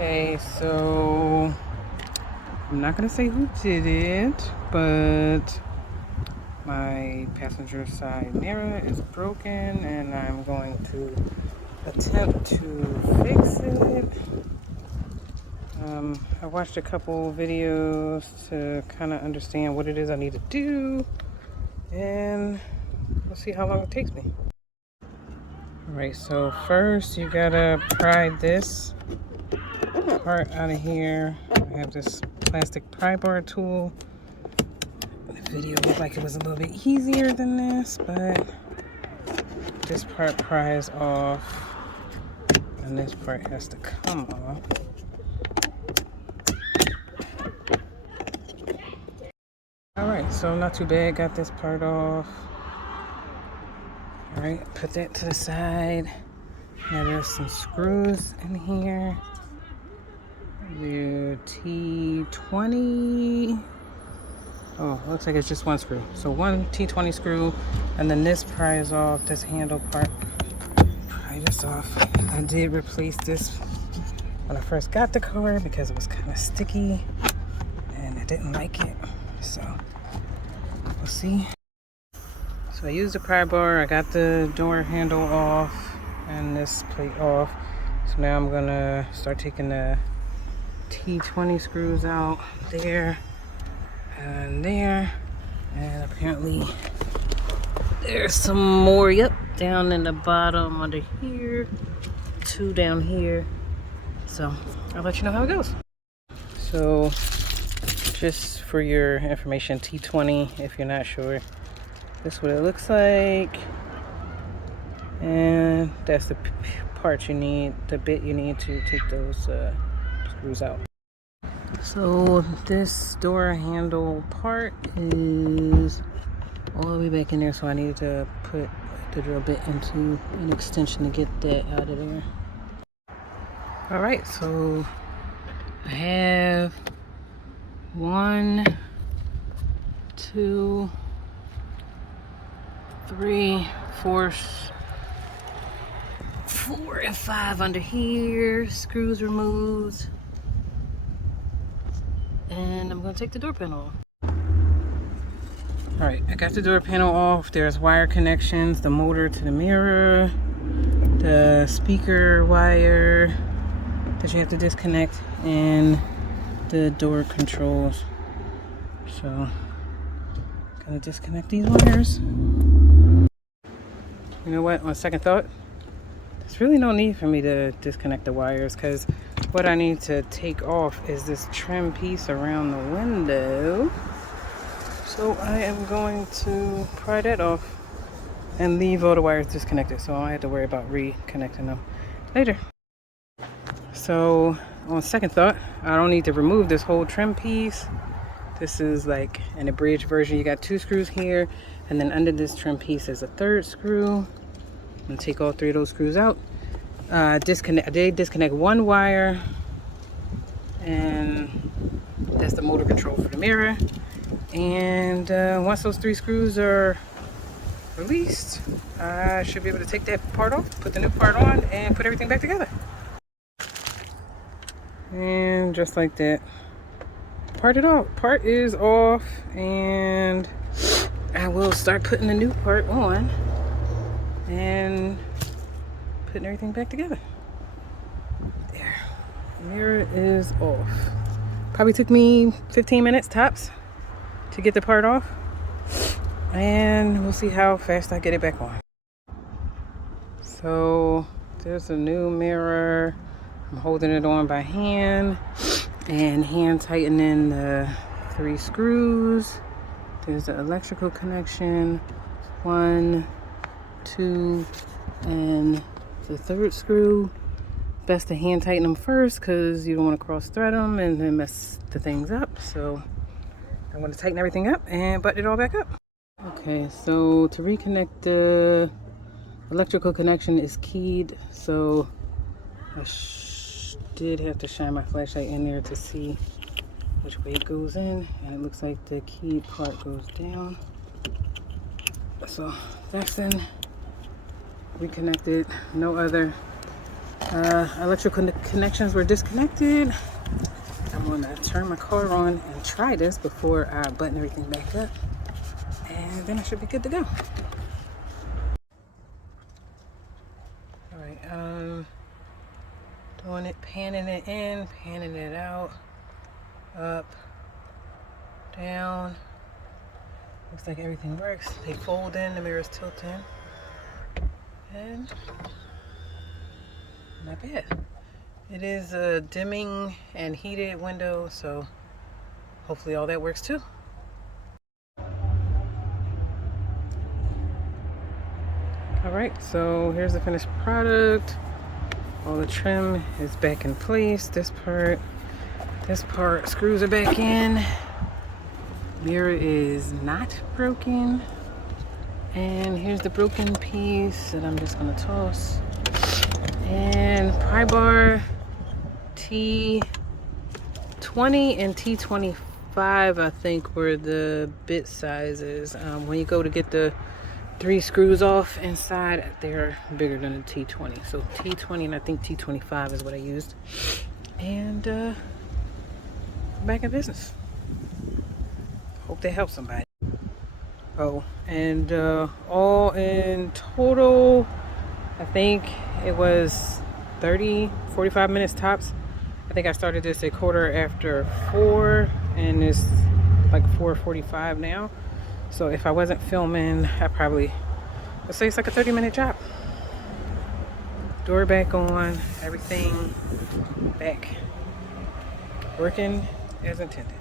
Okay, so I'm not gonna say who did it, but my passenger side mirror is broken and I'm going to attempt to fix it. I watched a couple videos to kind of understand what it is I need to do, and we'll see how long it takes me. Alright, so first you gotta pry this part out of here. I have this plastic pry bar tool. The video looked like it was a little bit easier than this, but this part pries off and this part has to come off. Alright, so not too bad, got this part off. Alright, put that to the side. Now there's some screws in here. The T20. Oh, looks like it's just one screw. So one T20 screw, and then this pries off, this handle part. Pry this off. I did replace this when I first got the car because it was kind of sticky and I didn't like it. So we'll see. So I used the pry bar. I got the door handle off and this plate off. So now I'm gonna start taking the T20 screws out there and there, and apparently there's some more, yep, down in the bottom under here, two down here. So I'll let you know how it goes. So just for your information, T20, if you're not sure, this is what it looks like, and that's the part you need, the bit you need to take those screws out. So this door handle part is all the way back in there, so I needed to put the drill bit into an extension to get that out of there. Alright, so I have 1, 2, 3, 4 and 5 under here, screws removed. And I'm going to take the door panel off. Alright, I got the door panel off. There's wire connections, the motor to the mirror, the speaker wire that you have to disconnect, and the door controls. So, I'm going to disconnect these wires. You know what, on second thought, there's really no need for me to disconnect the wires, because what I need to take off is this trim piece around the window. So I am going to pry that off and leave all the wires disconnected, so I don't have to worry about reconnecting them later. So on second thought, I don't need to remove this whole trim piece. This is like an abridged version. You got 2 screws here, and then under this trim piece is a 3rd screw. I'm gonna take all 3 of those screws out. I did disconnect one wire, and that's the motor control for the mirror. And once those 3 screws are released, I should be able to take that part off, put the new part on, and put everything back together. And just like that, part is off, and I will start putting the new part on and putting everything back together. There, the mirror is off. Probably took me 15 minutes tops to get the part off, and we'll see how fast I get it back on. So there's a new mirror. I'm holding it on by hand and hand tightening the 3 screws. There's the electrical connection, 1, 2, and the 3rd screw. Best to hand tighten them first because you don't want to cross thread them and then mess the things up. So I'm going to tighten everything up and button it all back up. Okay, so to reconnect, the electrical connection is keyed, so I did have to shine my flashlight in there to see which way it goes in, and it looks like the keyed part goes down. So that's in, reconnected, no other Electrical connections were disconnected. I'm gonna turn my car on and try this before I button everything back up, and then I should be good to go. All right, doing it, panning it in, panning it out, up, down. Looks like everything works. They fold in, the mirrors tilt in, and not bad. It is a dimming and heated window, so hopefully all that works too. All right, so here's the finished product. All the trim is back in place. This part, screws are back in. Mirror is not broken. And here's the broken piece that I'm just gonna toss. And pry bar T20 and T25, I think, were the bit sizes. When you go to get the 3 screws off inside, they're bigger than a T20. So T20 and I think T25 is what I used. And back in business. Hope they help somebody. Oh, and all in total, I think it was 45 minutes tops. I think I started this a quarter after 4, and it's like 4:45 now. So if I wasn't filming, let's say it's like a 30-minute job. Door back on, everything back working as intended.